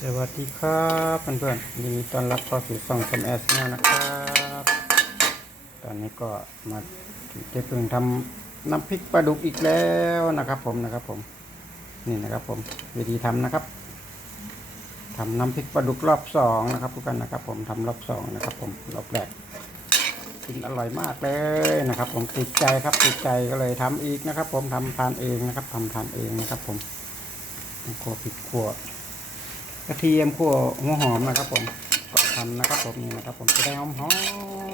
สวัสดีครับเพื่อนๆยินดีต้อนรับเข้าสู่ช่องคอมแอสแนลนะครับ ตอนนี้ก็มาเจะเพิ่งทำน้ำพริกปลาดุกอีกแล้วนะครับ ผมนะครับ ผม นี่นะครับ ผม วิธีทำนะครับทำน้ำพริกปลาดุกรอบสองนะครับทุกท่านนะครับ ผมทำรอบสองนะครับ ผมรอบแรกกินอร่อยมากเลยนะครับ ผมติดใจครับติดใจก็เลยทำอีกนะครับ ผมทำทานเองนะครับทำทานเองนะครับ ผมขัวพริกขั่ว กระเทียมขั่วหัวหอมนะครับผมก็ทำนะครับผมนี่นะครับผมจะได้หอม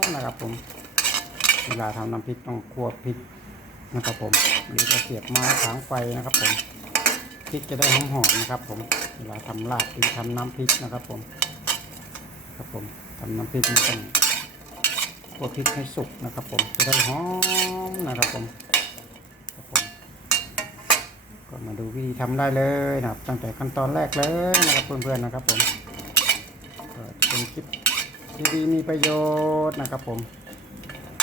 ๆนะครับผม เวลาทำน้ำพริกต้องขั่วพริกนะครับผมหรือจะเสียบไม้ถางไฟนะครับผมพริกจะได้หอมๆนะครับผม เวลาทำลาบหรือทำน้ำพริกนะครับผม ครับผมทำน้ำพริกนี่ต้องขั่วพริกให้สุกนะครับผมจะได้หอมนะครับผม มาดูวิธีทำได้เลยนะครับ ตั้งแต่ขั้นตอนแรกเลยนะครับเพื่อนๆนะครับผมเป็นคลิปที่ดีมีประโยชน์นะครับผม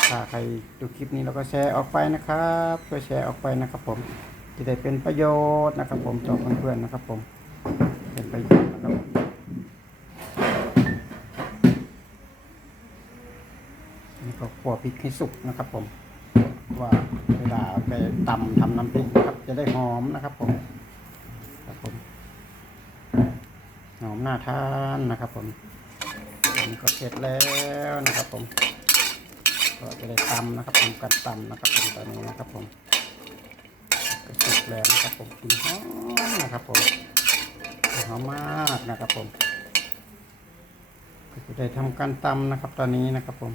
ถ้าใครดูคลิปนี้เราก็แชร์ออกไปนะครับช่วยแชร์ออกไปนะครับ ผมจะได้เป็นประโยชน์นะครับ ผมต่อเพื่อนๆนะครับ ผมเป็นประโยชน์นะครับนี่ก็ขั่วพริกให้สุกนะครับ ผมว่าเวลาเอาไปตำทำน้ำพริกนะครับ จะได้หอมนะครับผมครับผมหอมน่าทานนะครับผมอันนี้ก็เสร็จแล้วนะครับผมก็จะได้ตำนะครับทำการตำนะครับผมตอนนี้นะครับผมก็เสร็จแล้วนะครับผมกลินหอมนะครับผมหอมมากนะครับผมก็จะได้ทำการตำนะครับตอนนี้นะครับผม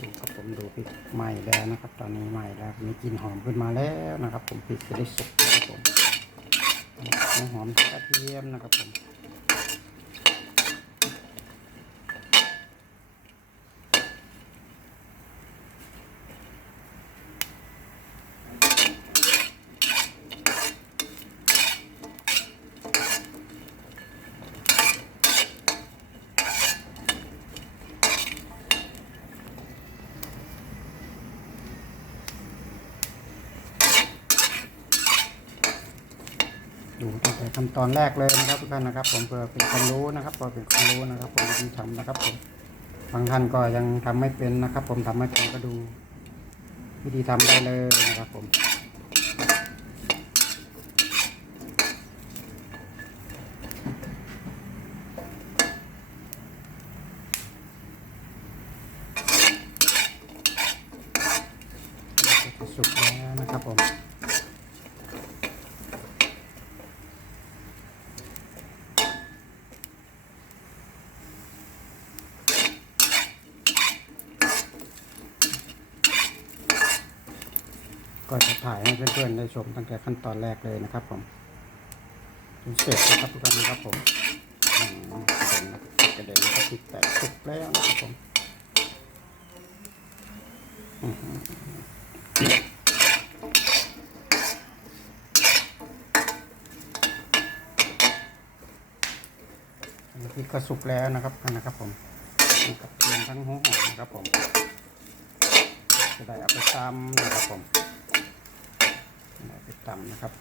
ดูครับผม ใหม่แล้วนะครับ ตอนนี้ใหม่แล้วมีกลิ่นหอมขึ้นมาแล้วนะครับ ผมปิดจะได้สุกนะครับผมหอมกระเทียมนะครับผม ดูตั้งแต่ขั้นตอนแรกเลยนะครับทุกท่านนะครับ ผมเพื่อเป็นความรู้นะครับเพื่อเป็นความรู้นะครับ ผมที่ทำนะครับผมบางท่านก็ยังทำไม่เป็นนะครับ ผมทำไม่เป็นก็ดู วิธีทำได้เลยนะครับผม จะสุกแล้วนะครับผม ก็จะถ่ายให้เพื่อนๆได้ ชมตั้งแต่ขั้นตอนแรกเลยนะครับผมจนเสร็จนะครับทุกท่านนะครับผมกระเด็นกระเด็นก็ติดแตกสุกแล้วนะครับผมอืมอันนี้พริกก็สุกแล้วนะครับนะครับผมกับเทียมทั้งหัวหอมนะครับผมจะได้เอาไปตำนะครับผม ตำนะครับ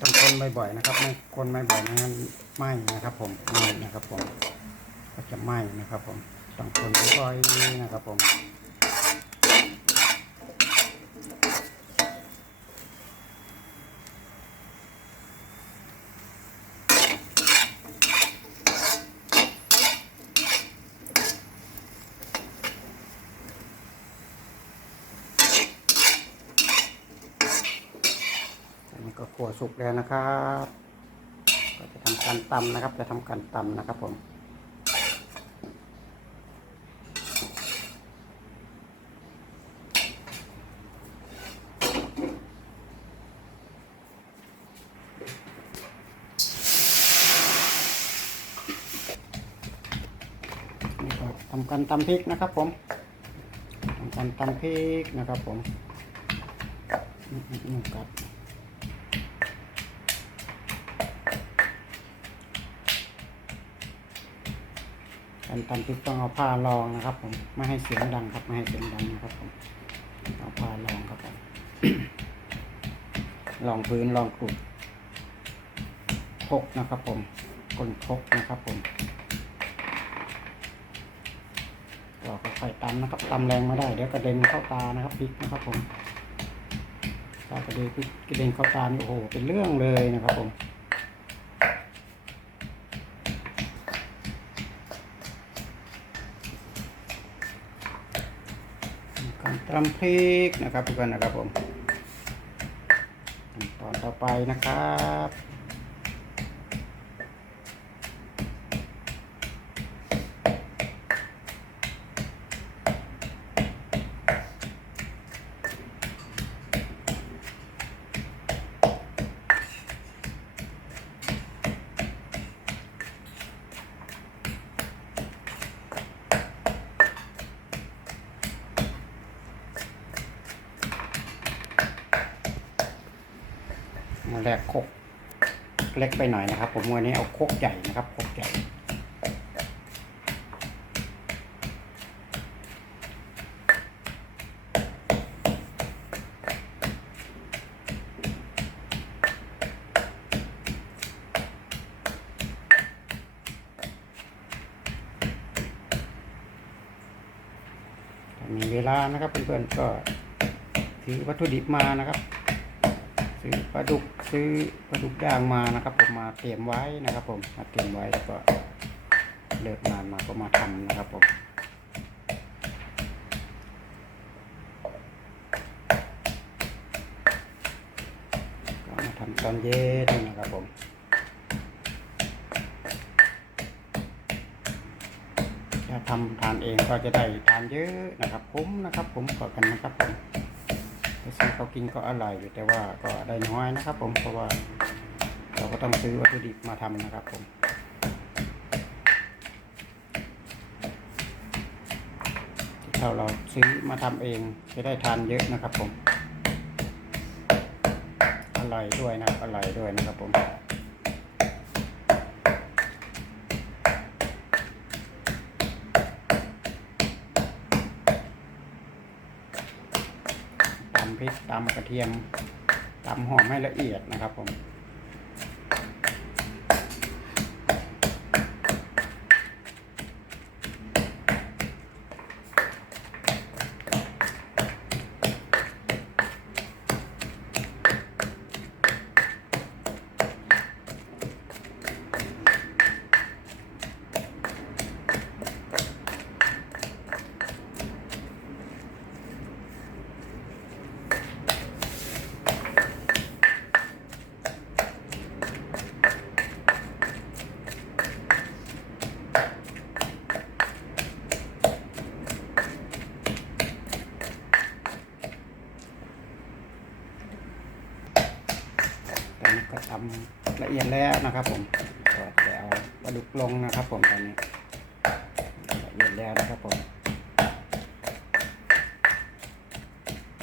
ต้องคนบ่อยๆนะครับ ไม่คนไม่บ่อยไม่งั้นไหม้นะครับ ผมไหม้นะครับผม ก็จะไหม้นะครับ ผมต้องคนบ่อยๆนะครับผม ถั่วสุกแล้วนะครับ ก็จะทำการตำนะครับ จะทำการตำนะครับผมทำการตำพริกนะครับผมทำการตำพริกนะครับผมนี่นี่ครับ การตำพริกต้องเอาผ้ารองนะครับ ผมไม่ให้เสียงดังครับไม่ให้เสียงดังนะครับผมเอาผ้ารองครับผมรองพื้นรองกลุ่มคกนะครับผมก้นคกนะครับผมก็ค่อยๆตำนะครับตำแรงไม่ได้เดี๋ยวกระเด็นเข้าตานะครับพริกนะครับผมถ้ากระเด็นพิกกระเด็นเข้าตานี่โอ้โหเป็นเรื่องเลยนะครับผม การ ตำพริกนะครับทุกคนนะครับผมขั้นตอนต่อไปนะครับ แรกคกเล็กไปหน่อยนะครับ ผมวันนี้เอาคกใหญ่นะครับคกใหญ่ถ้ามีเวลานะครับเพื่อนๆก็ถือวัตถุดิบมานะครับซื้อปลาดุก ซื้อปลาดุกย่างมานะครับ ผมมาเตรียมไว้นะครับ ผมมาเตรียมไว้แล้วก็เลิกงานมาก็มาทำนะครับผมก็มาทำตอนเย็นนะครับผมถ้าทำทานเองก็จะได้ทานเยอะนะครับคุ้มนะครับ ผมกอกันนะครับผม เขากินก็อร่อยอยู่แต่ว่าก็ได้น้อยนะครับ ผมเพราะว่า เราก็ต้องซื้อวัตถุดิบมาทำนะครับ ผมถ้าเราซื้อมาทำเองจะได้ทานเยอะนะครับ ผมอร่อยด้วยนะครับอร่อยด้วยนะครับผมตำพริก ตำกระเทียมตำหอมให้ละเอียดนะครับผม ตอนนี้ก็ทำละเอียดแล้วนะครับ ผมก็จะเอาปลาดุกลง นะครับผมตอนนี้ละเอียดแล้วนะครับผม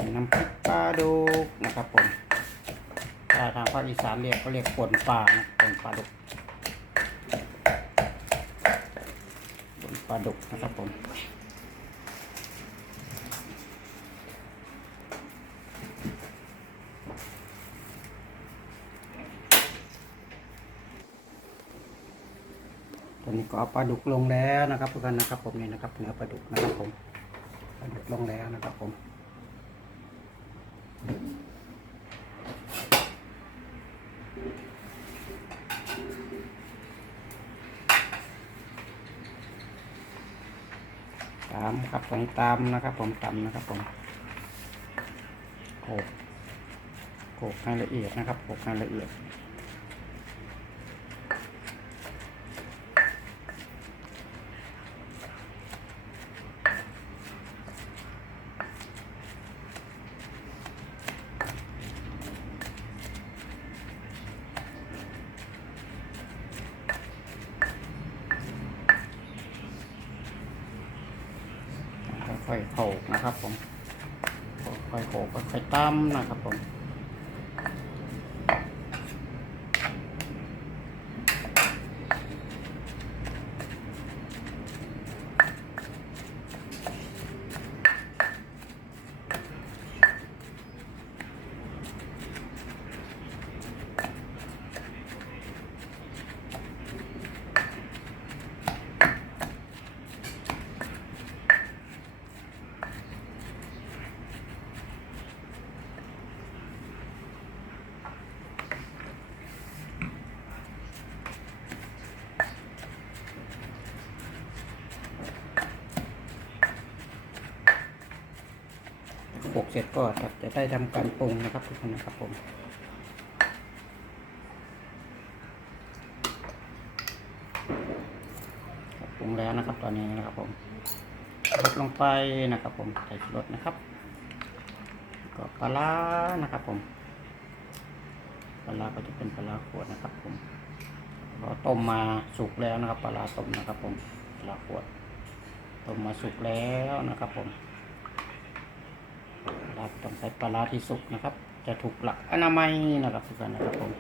นน้ำพริกปลาดุกนะครับผมถ้าทางภาคอีสานเรียกก็เรียกป่นปลานะป่นปลาดุกป่นปลาดุกนะครับผม ตอนนี้ ก็เอาปลาดุกลงแล้วนะครับทุกท่านนะครับ ผมนี่นะครับ เนื้อปลาดุกนะครับผมปลาดุกลงแล้วนะครับผมตามครับตอนนี้ตามนะครับ ผมตำนะครับผมโขกโขกให้ละเอียดนะครับโขกให้ละเอียด ค่อยๆโขลกนะครับ ผมค่อยๆโขลกค่อยๆตั้มนะครับ ผม ร็จก็จะได้ทำการปรุงนะครับทุกคนนะครับผมปรุงแล้วนะครับ ตอนนี้นะครับผมลดลงไปนะครับ ผมใส่ชูรสนะครับ ก็ปลานะครับ ผมปลาก็จะเป็นปลาขวดนะครับ ผมก็ต้มมาสุกแล้วนะครับปลาต้มนะครับ ผมปลาขวดต้มมาสุกแล้วนะครับ ผม ต้องใส่ปลาร้าที่สุกนะครับ จะถูกหลักอนามัยนะครับทุกท่านนะครับผม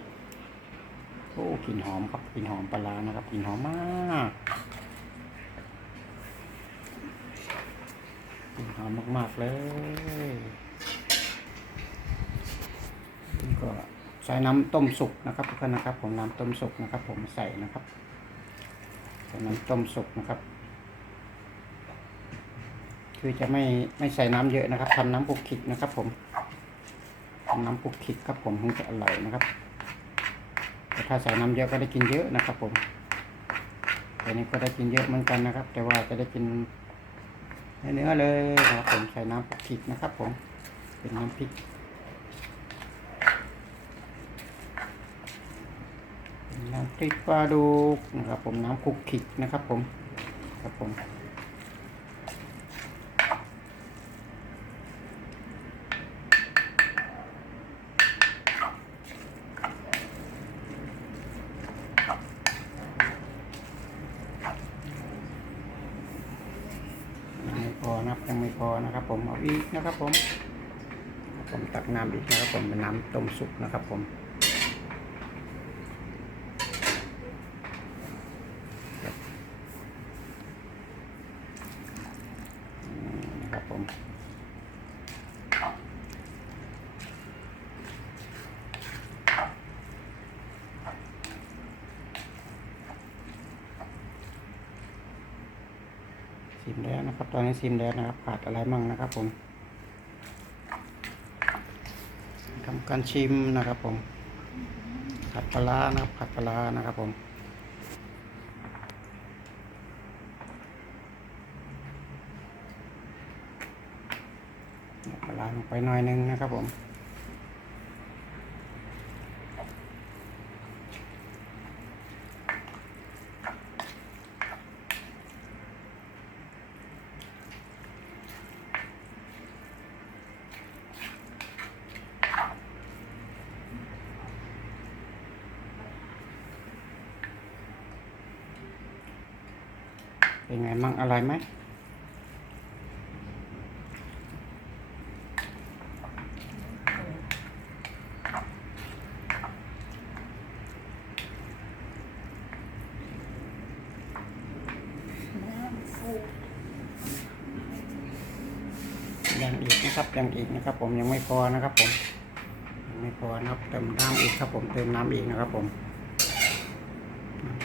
โอ้กลิ่นหอมครับกลิ่นหอมปลาร้านะครับกลิ่นหอมมากกลิ่นหอมมากๆเลยนี่ก็ใส่น้ำต้มสุกนะครับทุกท่านนะครับ ผมน้ำต้มสุกนะครับ ผมใส่นะครับใส่น้ำต้มสุกนะครับ คือจะไม่ไม่ใส่น้ำเยอะนะครับทำน้ำปุกขิกนะครับ ผมทำน้ำปุกขิกครับผมคงจะอร่อยนะครับแต่ถ้าใส่น้ำเยอะก็ได้กินเยอะนะครับ ผมแต่นี้ก็ได้กินเยอะเหมือนกันนะครับ แต่ว่าจะได้กินเนื้อเลยนะครับผมใส่น้ำปุกขิกนะครับ ผมเป็นน้ำพริกน้ำพริกปลาดุกนะครับผมน้ำคุกขิกนะครับ ผมครับผมยังไม่พอนะครับยังไม่พอนะครับ ผมเอาอีกนะครับผมผมตัก นะครับผมเป็นน้ำต้มสุกนะครับผมครับผมซีมแล้วนะครับ ตอนนี้ซิมแล้วนะครับขาดอะไรมั่งนะครับผม ทำการชิมนะครับผมผัดปลานะครับผัดปลานะครับผมปลาร้าลงไปหน่อยนึงนะครับผม ร่อะไรไหมยังอีกนะครับยังอีกนะครับ ผมยังไม่พอนะครับ ผมยังไม่พอนะครับ เติมน้ำอีกครับ ผมเติมน้ำอีกนะครับ ผม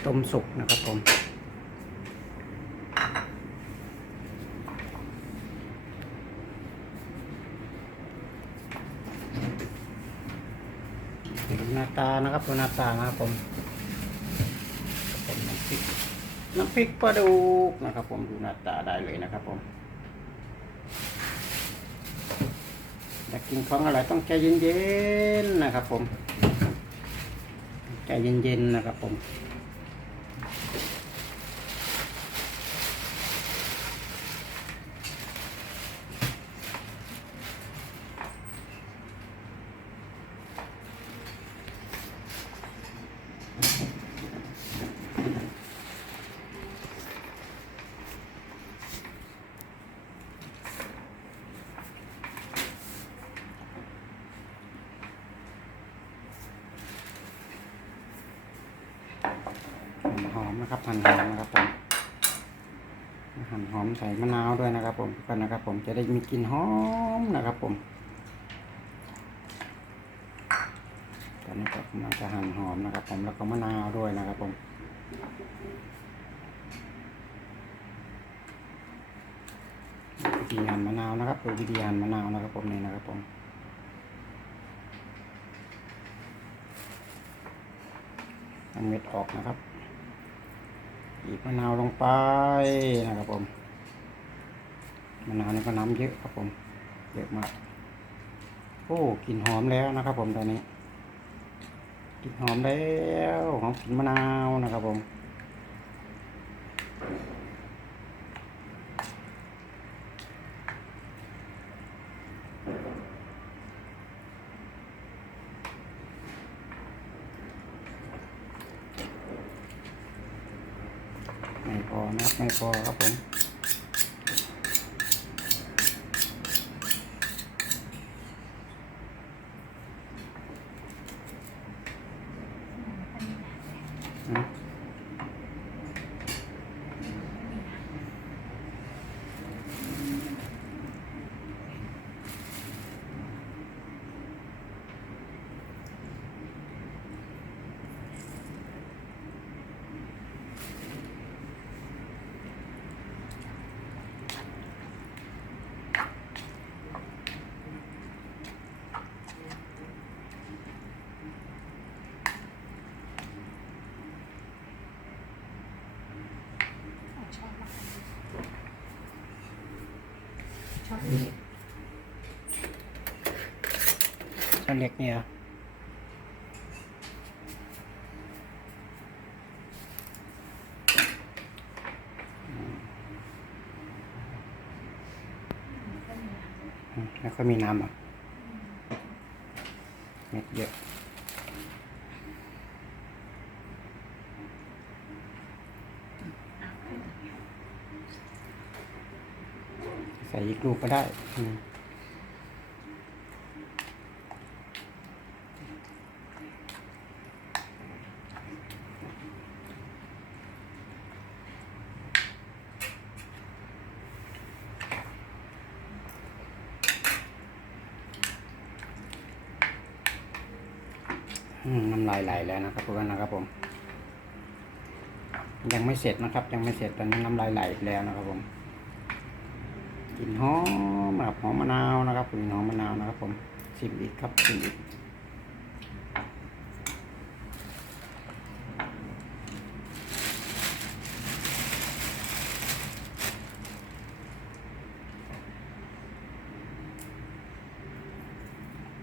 ต้มสุกนะครับผมดูหน้า ตานะครับดูหน้าตานะครับผมน้ำพริกน้ำพริกปลาดุกนะครับ ผมดูหน้าตาได้เลยนะครับ ผมอยากกินของอะไรต้องใจเย็นๆนะครับ ผมใจเย็นๆนะครับ ผม หั่นหอมนะครับ หั่นหอมนะครับผมหั่นหอมใส่มะนาวด้วยนะครับ ผมกันนะครับ ผมจะได้มีกลิ่นหอมนะครับ ผมตอนนี้ก็กำลังจะหั่นหอมนะครับ ผมแล้วก็มะนาวด้วยนะครับ ผมวิธีหั่นมะนาวนะครับดูวิธีหั่นมะนาวนะครับ ผมนี่นะครับ ผมเอาเม็ดออกนะครับ บีบมะนาวลงไปนะครับผมมะนาวนี่ก็น้ำเยอะครับผม เยอะมากอ้กลิ่นหอมแล้วนะครับผมตอนนี้กลิ่นหอมแล้วหอมกลิ่นมะนาวนะครับผมพอนะไม่ พอครับผม ช้นเล็กเนี่ยแล้วก็มีน้ำอะเม็ดเยอะ อีกลูกก็ได้น้ำลายไหลแล้วนะครับทุกท่านนะครับผม ยังไม่เสร็จนะครับ ยังไม่เสร็จตอนนี้น้ำลายไหลแล้วนะครับผม ลิ่นหอมแบบหอมมะนาวนะครับกลิ่นหอมมะนาวนะครับ ผมชิมอีกครับชิมอีก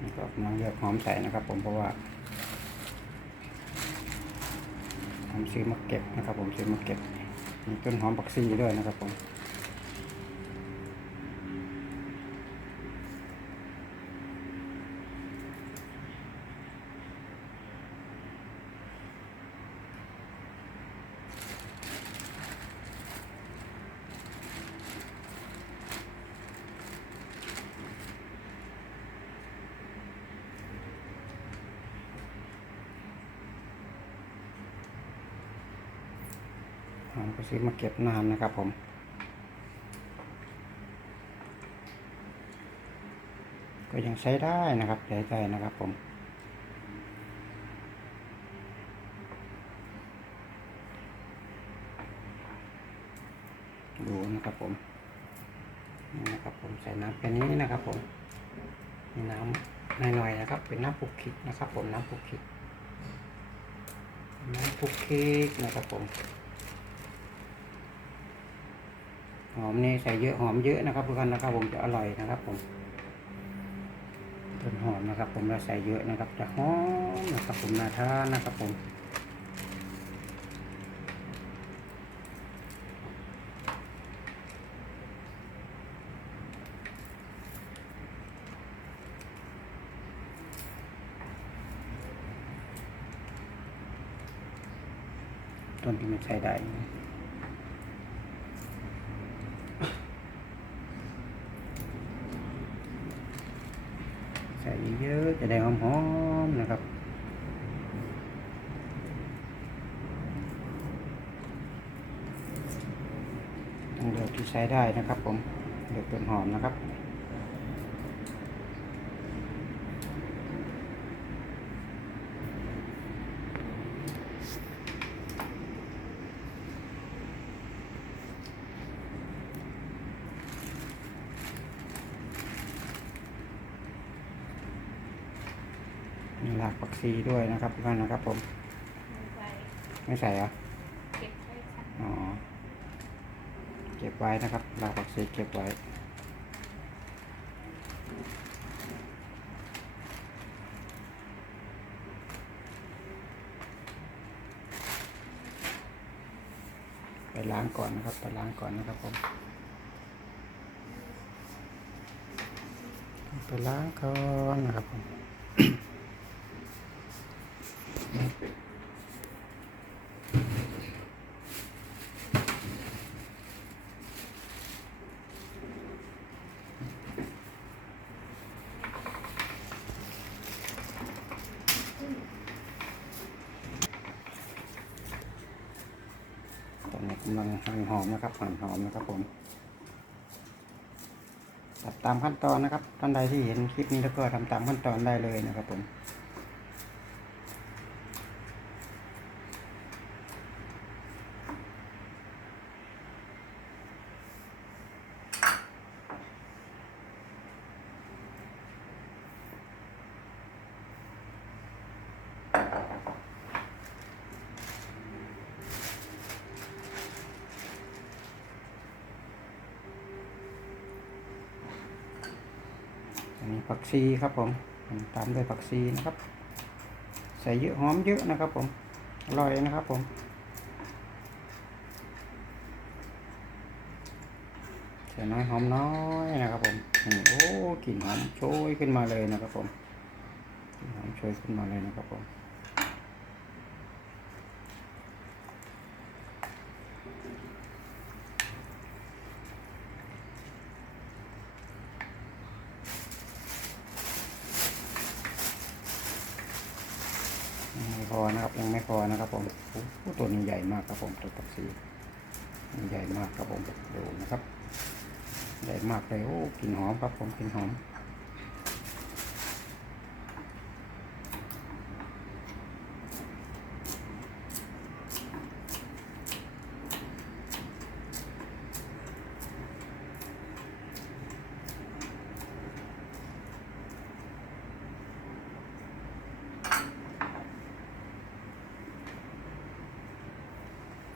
นี่ก็กำลังเลือกหอมใส่นะครับ ผมเพราะว่าผมซื้อมาเก็บนะครับ ผมซื้อมาเก็บมีต้นหอมปักซีด้วยนะครับผม ผมก็ซื้อมาเก็บนานนะครับผมก็ยังใช้ได้นะครับใช้ได้นะครับผมดูนะครับผมนี่นะครับผมใส่น้ำแค่นี้นะครับผมมีน้ำหน่อยๆนะครับ เป็นน้ำปุกคิกนะครับ ผมน้ำปุกคิกน้ำปุกคิกนะครับผม หอมนี่ใส่เยอะหอมเยอะนะครับทุกท่านนะครับผมจะอร่อยนะครับผมต้นหอมนะครับ ผมเราใส่เยอะนะครับจะหอมนะครับผมน่าทานนะครับผมต้นที่มันใช้ได้ ใส่เยอะจะ ได้หอมๆนะครับต้องเลือกที่ใช้ได้นะครับผมเลือกต้นหอมนะครับ ซีด้วยนะครับทุกท่านนะครับผม ไม่ใส่เหรออ๋อ เก็บไว้นะครับรากผักซีเก็บไว้ ไปล้างก่อนนะครับ ไปล้างก่อนนะครับผม ไปล้างก่อนนะครับผม กำลังหั่นหอมนะครับหั่นหอมนะครับผมตัดตามขั้นตอนนะครับท่านใดที่เห็นคลิปนี้แล้วก็ทำตามขั้นตอนได้เลยนะครับผม ผักชีครับผมตามด้วยผักชีนะครับ ใส่เยอะหอมเยอะนะครับผมอร่อยนะครับผมใส่น้อยหอมน้อยนะครับผมโอ้กลิ่นหอมโชยขึ้นมาเลยนะครับผมกลิ่นหอมโชยขึ้นมาเลยนะครับผมยังไม่พอนะครับ ยังไม่พอนะครับผมตัวนี้ใหญ่มากครับผมตัวตักซีใหญ่มากครับผมดูนะครับ ใหญ่มากเลยโอ้กลิ่นหอมครับผมกลิ่นหอม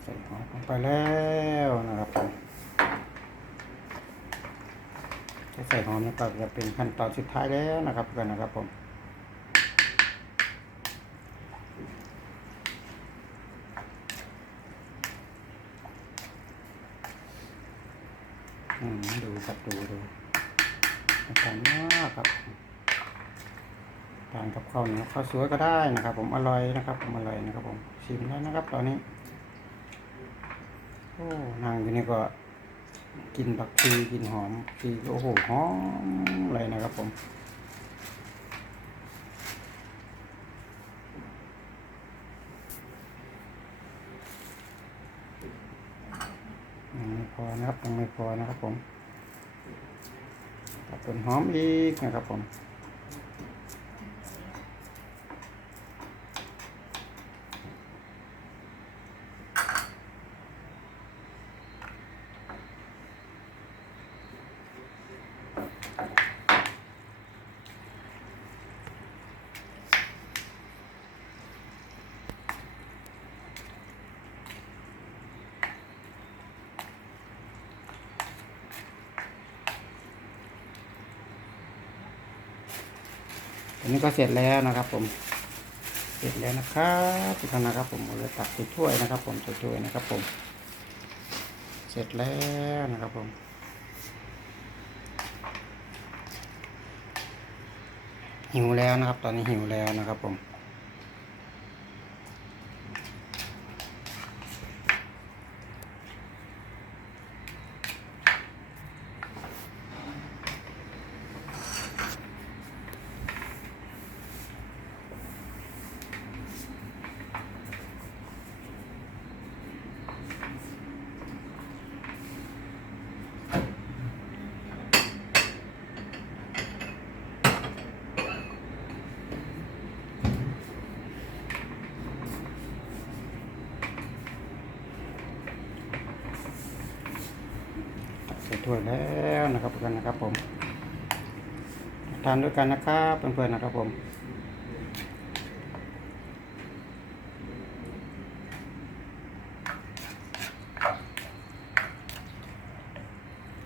ใส่หอมลงไปแล้วนะครับผมจะใส่หอมนี่ก็จะเป็นขั้นตอน สุดท้ายแล้วนะครับกันนะครับผมดูครับดูดูน่าทานมากครับทานกับข้าวเหนียวข้าวสวยก็ได้นะครับ ผมอร่อยนะครับผมอร่อยนะครับผมชิมแล้วนะครับ ตอนนี้โอ้นางอยู่นี่ก็ กินผักชีกินหอมชีโอ้โหหอมเลยนะครับผมยังไม่พอนะครับยังไม่พอนะครับผมตัดต้นหอมอีกนะครับผม อันนี้ก็เสร็จแล้วนะครับ ผม เสร็จแล้วนะครับทุกท่านนะครับ ผมเลยตักใส่ถ้วยนะครับ ผมใส่ถ้วยนะครับ ผม เสร็จแล้วนะครับ ผมหิวแล้วนะครับ ตอนนี้หิวแล้วนะครับ ผม วยแล้วนะครับเพื่อนนะครับผมทานด้วยกันนะครับเพื่อนๆนะครับผม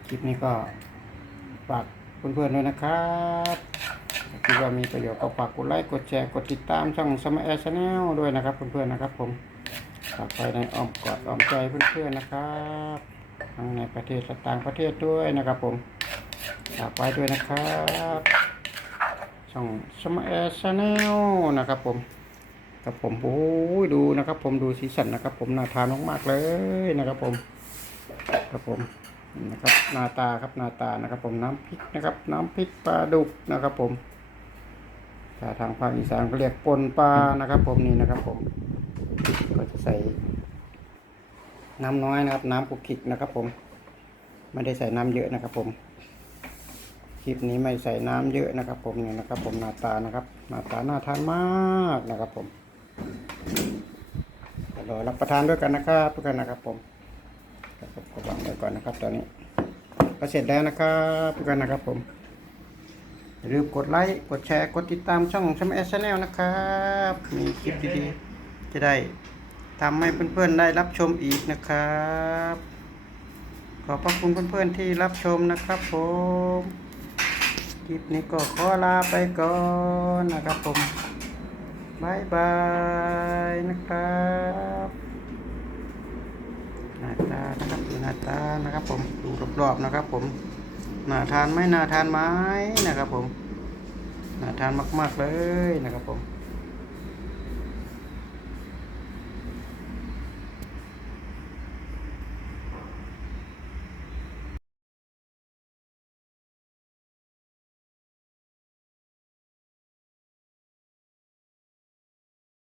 คลิปนี้ก็ฝากเพื่อนๆด้วยนะครับถ้าคิดว่ามีประโยชน์ก็ฝากกดไลค์กดแชร์กดติดตามช่องสมัยแอร์ชาแนลด้วยนะครับเพื่อนๆนะครับผมฝากไปในอ้อมกอดอ้อมใจเพื่อนๆนะครับ ทั้งในประเทศและต่างประเทศด้วยนะครับผมฝากไว้ด้วยนะครับช่องสมาร์ทชาแนลนะครับผมกับผมโอ้ยดูนะครับ ผมดูสีสันนะครับ ผมน่าทานมากๆเลยนะครับผมครับผมนี่นะครับหน้าตาครับหน้าตานะครับ ผมน้ำพริกนะครับ น้ำพริกปลาดุกนะครับ ผมถ้าทางภาคอีสานก็เรียกปนปลานะครับ ผมนี่นะครับ ผมก็จะใส่ น้ำน้อยนะครับ น้ำกุกกิกนะครับผม ไม่ได้ใส่น้ำเยอะนะครับ ผมคลิปนี้ไม่ใส่น้ำเยอะนะครับ ผมเนี่ยนะครับ ผมหน้าตานะครับหน้าตาน่าทานมากนะครับ ผมเดี๋ยรอรับประทานด้วยกันนะครับทุกท่านนะครับผมครับ ผมก็วางไว้ก่อนนะครับ ตอนนี้ก็เสร็จแล้วนะครับทุกท่านนะครับ ผมอย่าลืมกดไลค์กดแชร์กดติดตามช่องชมเอสแนลนะครับมีคลิปดีๆจะได้ ทำให้เพื่อนๆได้รับชมอีกนะครับ ขอบพระคุณเพื่อนๆที่รับชมนะครับผมคลิปนี้ก็ขอลาไปก่อนนะครับผมบายบายนะครับหน้าตานะครับดูหน้าตานะครับผมดูรอบๆนะครับผมน่าทานไหมน่าทานไหมนะครับผมน่าทานมากๆเลยนะครับผม